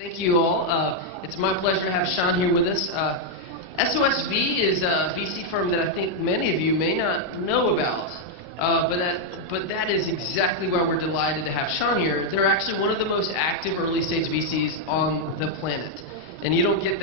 Thank you all. It's my pleasure to have Sean here with us. SOSV is a VC firm that I think many of you may not know about, but that is exactly why we're delighted to have Sean here. They're actually one of the most active early stage VCs on the planet, and you don't get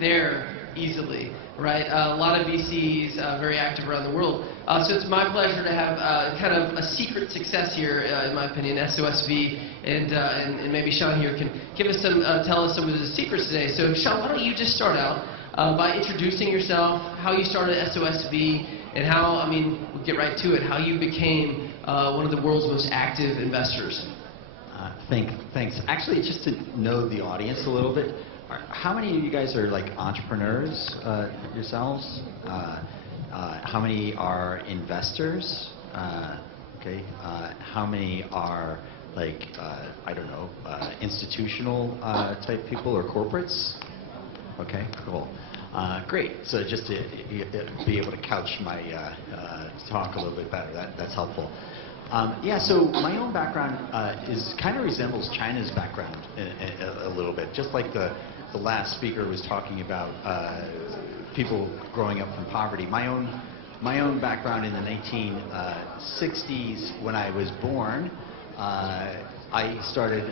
there easily, right? A lot of VCs very active around the world. So it's my pleasure to have kind of a secret success here, in my opinion, SOSV, and maybe Sean here can give us tell us some of the secrets today. So Sean, why don't you just start out by introducing yourself, how you started SOSV, and how, we'll get right to it, how you became one of the world's most active investors. Thanks. Actually, just to know the audience a little bit, how many of you guys are like entrepreneurs yourselves? How many are investors? Okay. How many are like, I don't know, institutional type people or corporates? Okay, cool. Great. So just to be able to couch my talk a little bit better, that's helpful. Yeah, so my own background kind of resembles China's background a little bit. Just like the last speaker was talking about people growing up from poverty. My own background in the 1960s, when I was born, I started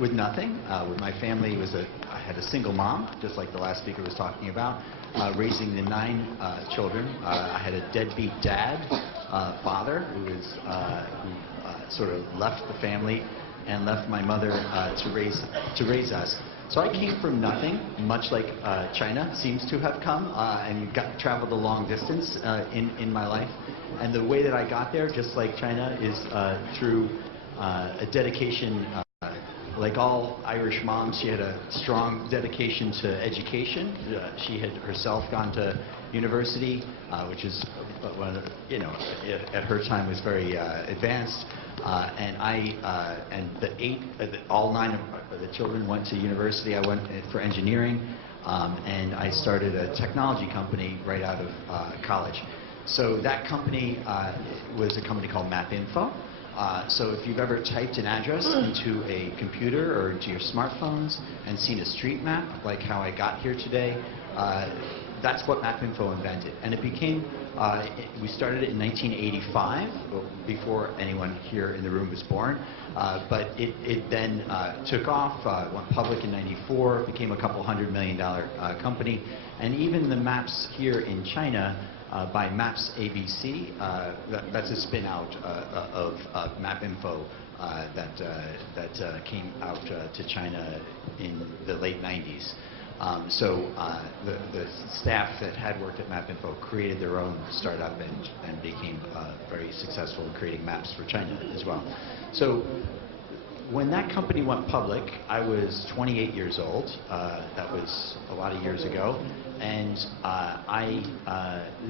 with nothing. With my family, I had a single mom, just like the last speaker was talking about, raising the 9 children. I had a deadbeat dad, father, who sort of left the family and left my mother to raise us. So I came from nothing, much like China seems to have come, and traveled a long distance in my life. And the way that I got there, just like China, is through a dedication. Like all Irish moms, she had a strong dedication to education. She had herself gone to university, which is, at her time was very advanced. And all 9 of the children went to university. I went for engineering, and I started a technology company right out of college. So that company was a company called MapInfo. So if you've ever typed an address into a computer or into your smartphones and seen a street map, like how I got here today, that's what MapInfo invented. And it became, we started it in 1985, before anyone here in the room was born. But it then took off, went public in '94, became a couple $100 million company. And even the maps here in China, by Maps ABC, that's a spin out of MapInfo that came out to China in the late '90s. So the staff that had worked at MapInfo created their own startup and became very successful in creating maps for China as well. So when that company went public, I was 28 years old. That was a lot of years ago. And I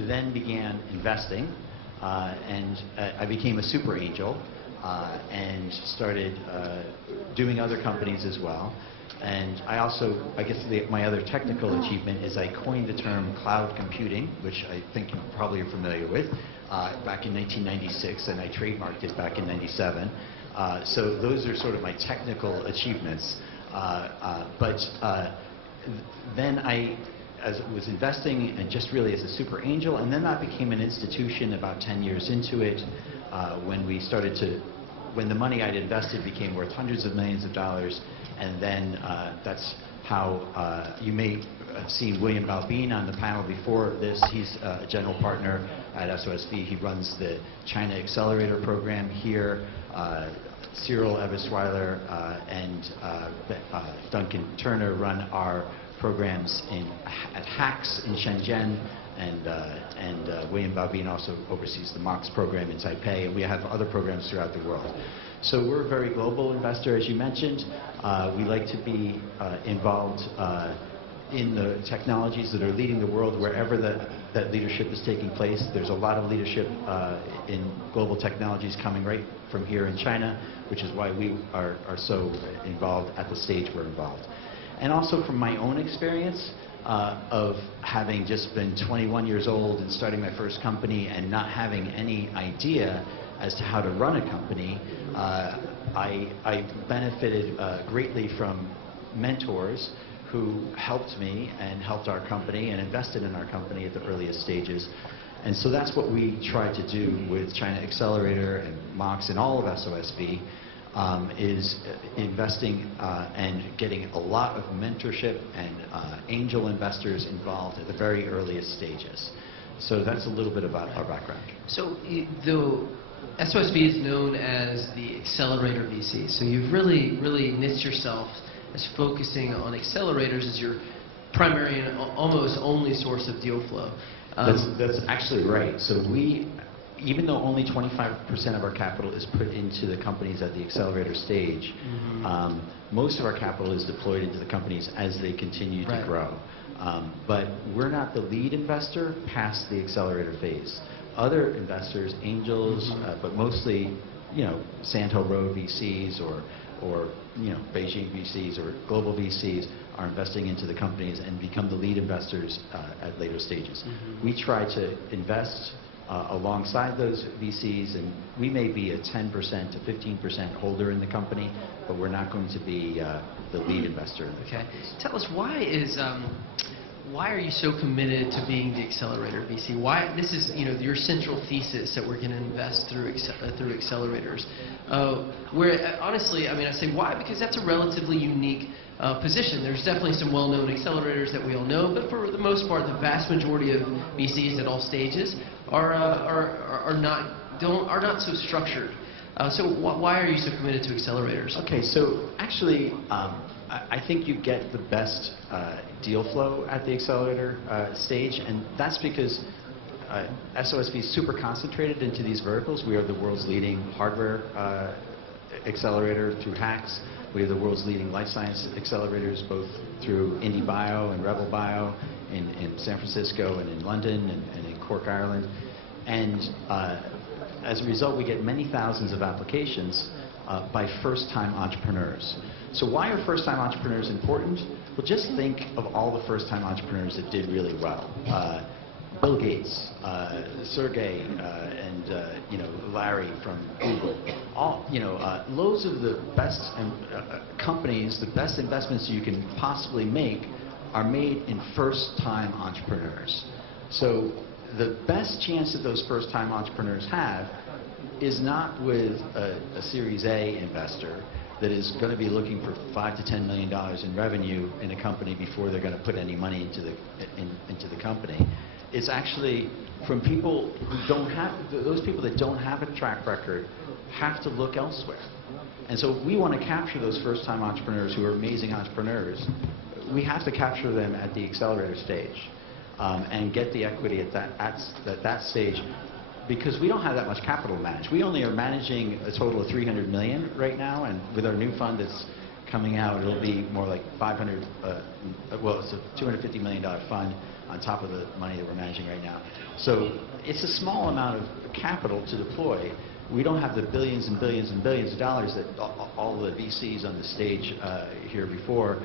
then began investing, and I became a super angel and started doing other companies as well. And I also, I guess my other technical achievement is I coined the term cloud computing, which I think you probably are familiar with, back in 1996, and I trademarked it back in '97. So those are sort of my technical achievements. Then I was investing and just really as a super angel, and then that became an institution about 10 years into it, when the money I'd invested became worth hundreds of millions of dollars. And then that's how you may have seen William Balbine on the panel before this. He's a general partner at SOSV. He runs the Chinaccelerator program here. Cyril Ebersweiler and Duncan Turner run our programs at HAX in Shenzhen, and William Balbine also oversees the MOX program in Taipei, and we have other programs throughout the world. So we're a very global investor, as you mentioned. We like to be involved in the technologies that are leading the world wherever that leadership is taking place. There's a lot of leadership in global technologies coming right from here in China, which is why we are so involved at the stage we're involved. And also from my own experience of having just been 21 years old and starting my first company and not having any idea as to how to run a company, I benefited greatly from mentors who helped me and helped our company and invested in our company at the earliest stages. And so that's what we try to do with Chinaccelerator and MOX and all of SOSV, is investing and getting a lot of mentorship and angel investors involved at the very earliest stages. So that's a little bit about our background. So the SOSV is known as the Accelerator VC. So you've really niched yourself as focusing on accelerators as your primary and almost only source of deal flow. That's actually right. So even though only 25% of our capital is put into the companies at the accelerator stage, most of our capital is deployed into the companies as they continue to grow. But we're not the lead investor past the accelerator phase. Other investors, angels, but mostly, Sand Hill Road VCs or Beijing VCs or global VCs are investing into the companies and become the lead investors at later stages. We try to invest alongside those VCs, and we may be a 10% to 15% holder in the company, but we're not going to be the lead investor in the companies. Tell us, why are you so committed to being the accelerator VC? Why this is your central thesis that we're going to invest through accelerators? Where honestly, I say why, because that's a relatively unique position. There's definitely some well-known accelerators that we all know, but for the most part, the vast majority of VCs at all stages are not so structured. So why are you so committed to accelerators? Okay, so actually, I think you get the best deal flow at the accelerator stage, and that's because SOSV is super concentrated into these verticals. We are the world's leading hardware accelerator through HACS. We are the world's leading life science accelerators, both through IndieBio and Rebel Bio in San Francisco and in London and in Cork, Ireland. And as a result, we get many thousands of applications by first-time entrepreneurs. So why are first-time entrepreneurs important? Well, just think of all the first-time entrepreneurs that did really well. Bill Gates, Sergey, and Larry from Google. Loads of the best companies, the best investments you can possibly make are made in first-time entrepreneurs. So the best chance that those first-time entrepreneurs have is not with a Series A investor that is going to be looking for $5 to $10 million in revenue in a company before they're going to put any money into the company. It's actually from people who don't have, those people that don't have a track record have to look elsewhere. And so we want to capture those first-time entrepreneurs who are amazing entrepreneurs. We have to capture them at the accelerator stage and get the equity at that stage, because we don't have that much capital to manage. We only are managing a total of $300 million right now, and with our new fund that's coming out, it'll be more like $500. Well, it's a $250 million fund on top of the money that we're managing right now. So it's a small amount of capital to deploy. We don't have the billions and billions and billions of dollars that all the VCs on the stage here before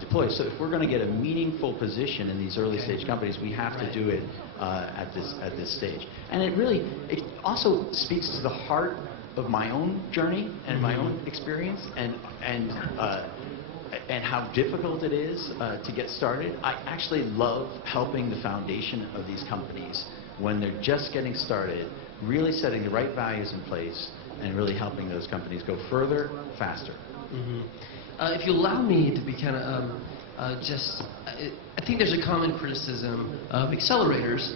deploy. So if we're going to get a meaningful position in these early stage companies, we have to do it at this stage. And it also speaks to the heart of my own journey and my own experience and how difficult it is to get started. I actually love helping the foundation of these companies when they're just getting started, really setting the right values in place and really helping those companies go further, faster. If you allow me to be kind of I think there's a common criticism of accelerators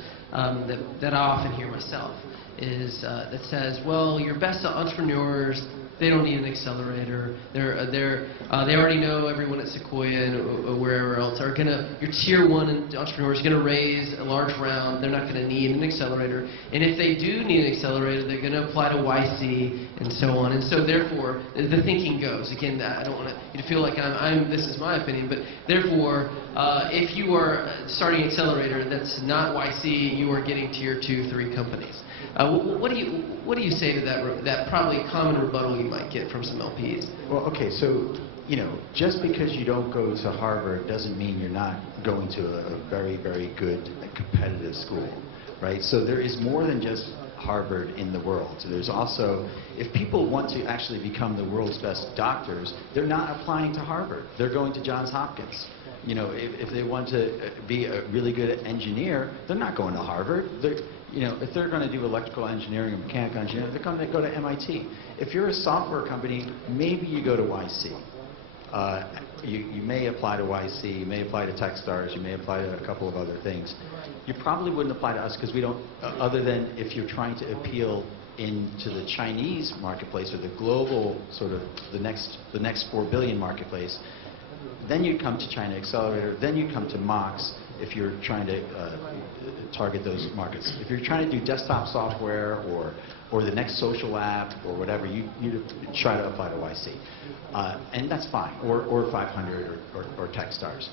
that I often hear myself is that says, well, your best entrepreneurs, they don't need an accelerator. They already know everyone at Sequoia or wherever else are your tier one entrepreneurs are gonna raise a large round. They're not gonna need an accelerator. And if they do need an accelerator, they're gonna apply to YC and so on. And so therefore, the thinking goes. Again, I don't want you to feel like this is my opinion, but therefore, if you are starting an accelerator that's not YC, you are getting tier 2, 3 companies. What do you say to that probably common rebuttal you might get from some LPs? Well, okay, so just because you don't go to Harvard doesn't mean you're not going to a very, very good competitive school, right? So there is more than just Harvard in the world. There's also, if people want to actually become the world's best doctors, they're not applying to Harvard. They're going to Johns Hopkins. You know, if they want to be a really good engineer, they're not going to Harvard. You know, if they're going to do electrical engineering or mechanical engineering, they're going to go to MIT. If you're a software company, maybe you go to YC. You may apply to YC, you may apply to Techstars, you may apply to a couple of other things. You probably wouldn't apply to us because we don't, other than if you're trying to appeal into the Chinese marketplace or the global sort of the next 4 billion marketplace, then you come to Chinaccelerator, then you come to MOX if you're trying to target those markets. If you're trying to do desktop software or the next social app or whatever, you try to apply to YC. And that's fine, or 500 or Techstars.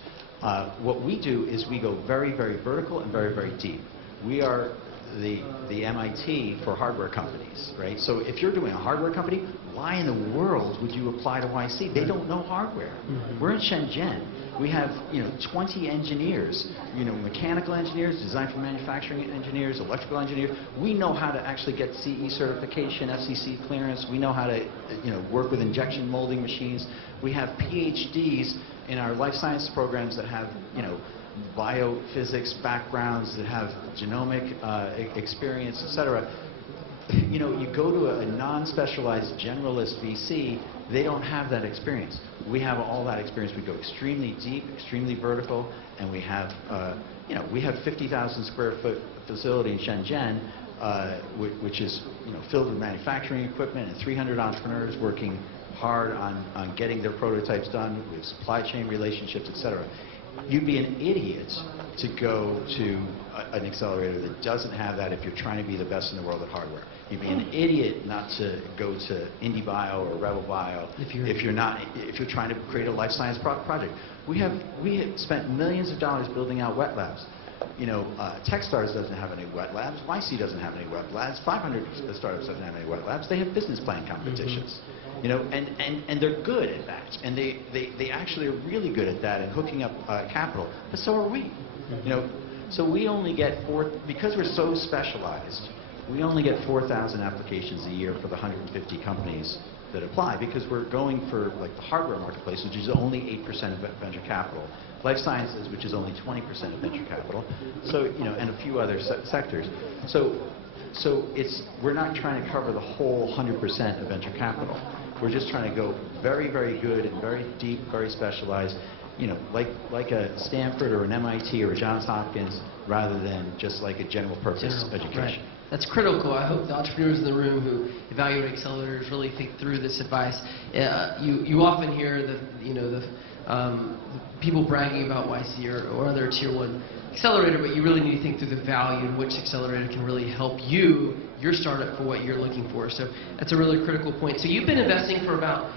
What we do is we go very, very vertical and very, very deep. We are the MIT for hardware companies, right? So if you're doing a hardware company, why in the world would you apply to YC? They don't know hardware. We're in Shenzhen. We have, 20 engineers, mechanical engineers, design for manufacturing engineers, electrical engineers. We know how to actually get CE certification, FCC clearance. We know how to, work with injection molding machines. We have PhDs in our life science programs that have, biophysics backgrounds, that have genomic experience, et cetera. You go to a non-specialized generalist VC, they don't have that experience. We have all that experience. We go extremely deep, extremely vertical, and we have, we have 50,000 square foot facility in Shenzhen, which is, filled with manufacturing equipment and 300 entrepreneurs working hard on getting their prototypes done with supply chain relationships, et cetera. You'd be an idiot to go to an accelerator that doesn't have that if you're trying to be the best in the world at hardware. You'd be an idiot not to go to IndieBio or RebelBio if you're trying to create a life science project. We have spent millions of dollars building out wet labs. Techstars doesn't have any wet labs. YC doesn't have any wet labs. 500 startups doesn't have any wet labs. They have business plan competitions. And they're good at that, and they actually are really good at that and hooking up capital. But so are we. So we only get because we're so specialized. We only get 4,000 applications a year for the 150 companies that apply because we're going for like the hardware marketplace, which is only 8% of venture capital. Life sciences, which is only 20% of venture capital. So and a few other sectors. So we're not trying to cover the whole 100% of venture capital. We're just trying to go very, very good and very deep, very specialized, like a Stanford or an MIT or a Johns Hopkins, rather than just like a general purpose education. Right. That's critical. I hope the entrepreneurs in the room who evaluate accelerators really think through this advice. You often hear the people bragging about YC or other tier 1 accelerator, but you really need to think through the value in which accelerator can really help your startup for what you're looking for. So that's a really critical point. So you've been investing for about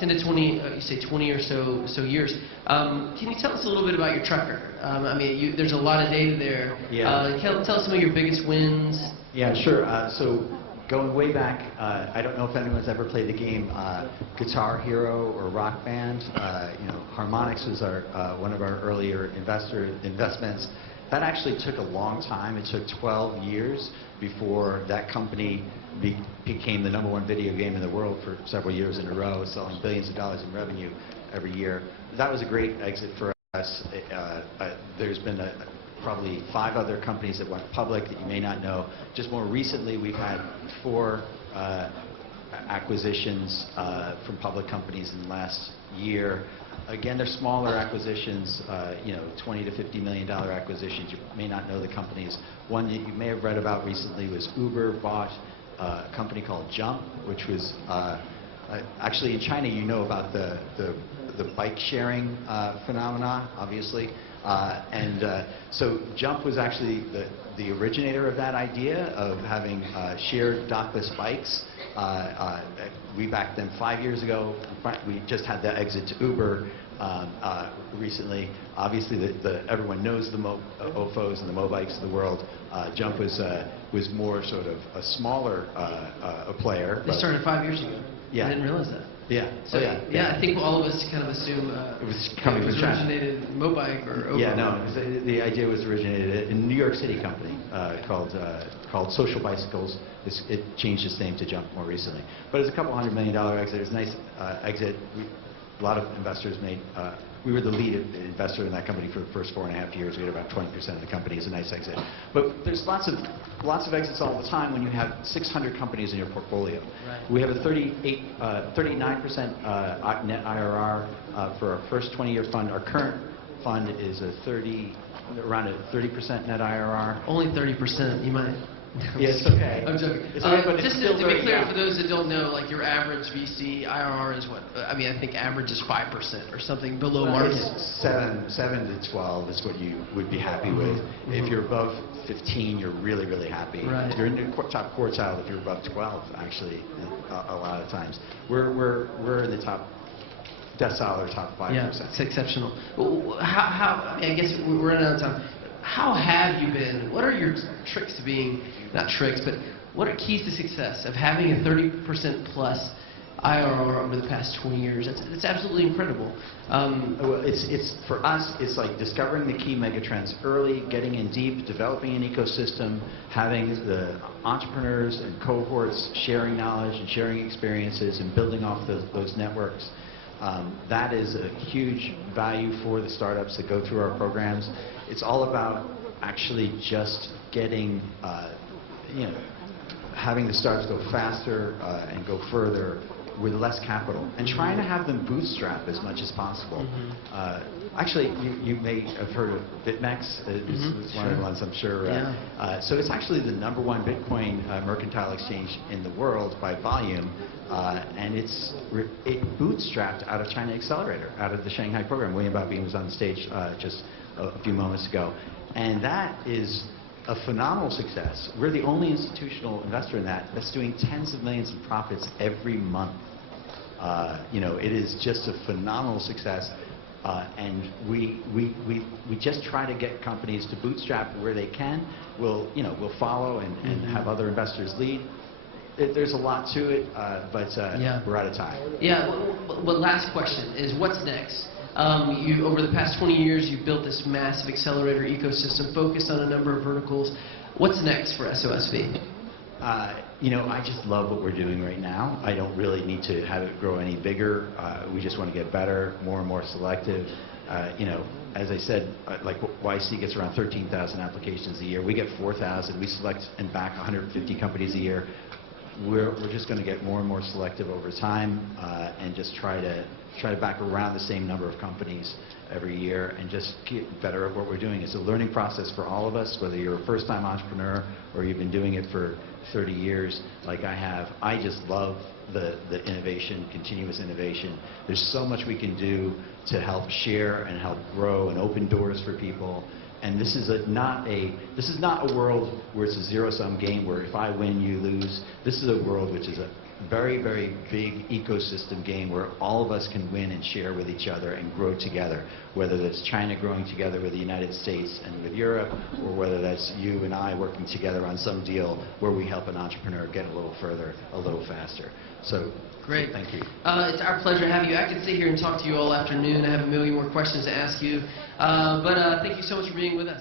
10 to 20, you say 20 or so years. Can you tell us a little bit about your track record? I mean, there's a lot of data there. Yeah. Tell us some of your biggest wins. Yeah, sure. So going way back, I don't know if anyone's ever played the game Guitar Hero or Rock Band. Harmonix was one of our earlier investments. That actually took a long time. It took 12 years before that company became the #1 video game in the world for several years in a row, selling billions of dollars in revenue every year. That was a great exit for us. There's been probably 5 other companies that went public that you may not know. Just more recently, we've had 4 acquisitions from public companies in the last year. Again, they're smaller acquisitions, $20 to $50 million acquisitions. You may not know the companies. One that you may have read about recently was Uber bought a company called Jump, which was actually in China. You know about the bike sharing phenomena, obviously. So Jump was actually the originator of that idea of having shared dockless bikes. We backed them 5 years ago. We just had the exit to Uber recently. Obviously, everyone knows the Ofos and the Mobikes of the world. Jump was more sort of a smaller player. They started 5 years ago. Yeah. I didn't realize that. Yeah. So, I think all of us kind of assume it was coming it was from China. originated in Mobike or over. Yeah, no, the idea was originated in a New York City company called Social Bicycles. It changed its name to Jump more recently. But it was a couple $100 million exit. It was a nice exit. A lot of investors made. We were the lead investor in that company for the first 4.5 years. We had about 20% of the company. It's a nice exit. But there's lots of exits all the time when you have 600 companies in your portfolio. Right. We have a 39% net IRR for our first 20-year fund. Our current fund is around a 30% net IRR. Only 30%. You might. Yeah, it's okay. I'm joking. It's okay, but just it's to still be clear, young. for those that don't know, like your average VC IRR is what? I mean, I think average is 5% or something below market. It's 7 to 12 is what you would be happy with. If you're above 15, you're really, really happy. Right. You're in the top quartile if you're above 12, actually, a lot of times. We're in the top decile or top 5%. Yeah, it's exceptional. I mean, I guess we're running out of time. How have you been? What are your tricks to being, not tricks, but what are keys to success of having a 30% plus IRR over the past 20 years? That's absolutely incredible. Well, it's for us, it's like discovering the key megatrends early, getting in deep, developing an ecosystem, having the entrepreneurs and cohorts sharing knowledge and sharing experiences and building off those networks. That is a huge value for the startups that go through our programs. It's all about actually just getting, having the startups go faster and go further with less capital, and trying to have them bootstrap as much as possible. Actually, you may have heard of BitMEX. It's one of the ones I'm sure. So it's actually the #1 Bitcoin mercantile exchange in the world by volume, and it bootstrapped out of Chinaccelerator, out of the Shanghai program. William Bobby was on the stage just a few moments ago, and that is a phenomenal success. We're the only institutional investor in that's doing tens of millions of profits every month. It is just a phenomenal success, and we just try to get companies to bootstrap where they can. We'll follow and have other investors lead. There's a lot to it, but we're out of time. Yeah. But last question is, what's next? Over the past 20 years, you've built this massive accelerator ecosystem focused on a number of verticals. What's next for SOSV? I just love what we're doing right now. I don't really need to have it grow any bigger. We just want to get better, more and more selective. As I said, like YC gets around 13,000 applications a year. We get 4,000. We select and back 150 companies a year. We're just going to get more and more selective over time, and just try to back around the same number of companies every year and just get better at what we're doing. It's a learning process for all of us, whether you're a first-time entrepreneur or you've been doing it for 30 years like I have. I just love the innovation, continuous innovation. There's so much we can do to help share and help grow and open doors for people. And this is not a world where it's a zero-sum game where if I win, you lose. This is a world which is a very, very big ecosystem game where all of us can win and share with each other and grow together, whether that's China growing together with the United States and with Europe, or whether that's you and I working together on some deal where we help an entrepreneur get a little further, a little faster. So, great. Thank you. It's our pleasure to have you. I could sit here and talk to you all afternoon. I have a million more questions to ask you. But thank you so much for being with us.